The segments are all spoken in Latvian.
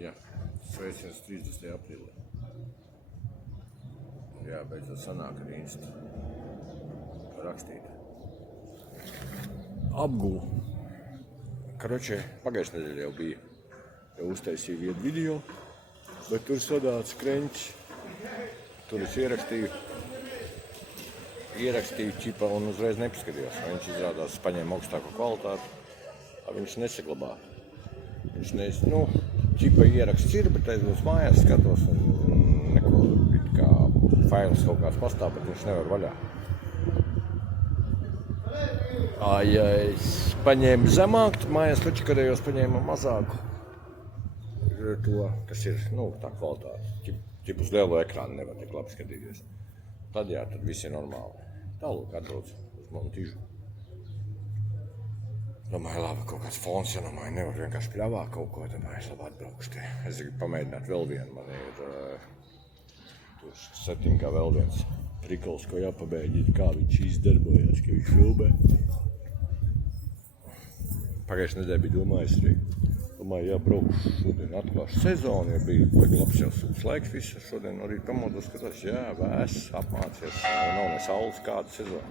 Jā, sveiciens 30. aprīlī. Jā, beidzot sanāk ar Instu rakstīt. Apgulu. Karoče, pagājušajā nedēļā jau bija. Jau uztaisīju vienu video, bet tur sadāca kreņķis. Tur es ierakstīju čipa un uzreiz nepaskatījos. Viņš izrādās paņēma augstāku kvalitāti, viņš nesaglabā. Viņš čipa ieraksts ir, bet aizdos mājās skatos un neko kā fails kaut kāds pastāv, bet viņš nevar vaļā. Ja es paņēmu zemāku, tad mājās pačakarējos paņēmu mazāku. To, kas ir, tā kvalitāte. Čipa uz lielo ekrānu nevar tik labi skatīties. Tad jā, tad viss ir normāli. Tālūk atbrauc uz montīžu. Domāju, labi, kaut kāds fons, domāju, nevar vienkārši pļavā kaut ko, domāju, es labi atbraukšu te. Es gribu pamēģināt vēl vienu, man ir tur settingā vēl viens prikals, ko jāpabeidīt, kā viņš izdarbojas, ka viņš filmē. Pagājušajā nedēļā bija domāju, braukšu šodien atklāšu sezonu, ja bija labs jau sūds laiks viss. Šodien no rīta pamodos, skatos, vēss, apmācies, nav ne saules, kāda sezona.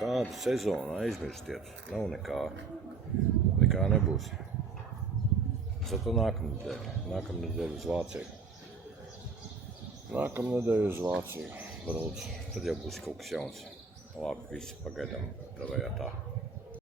Kāda sezona, aizmirstiet, nav nekā nebūs. Zato nākamnedēļ uz Vāciju. Nākamnedēļ uz Vāciju braucu, tad jau būs kaut kas jauns. Labi, visi pagaidām, davējā tā.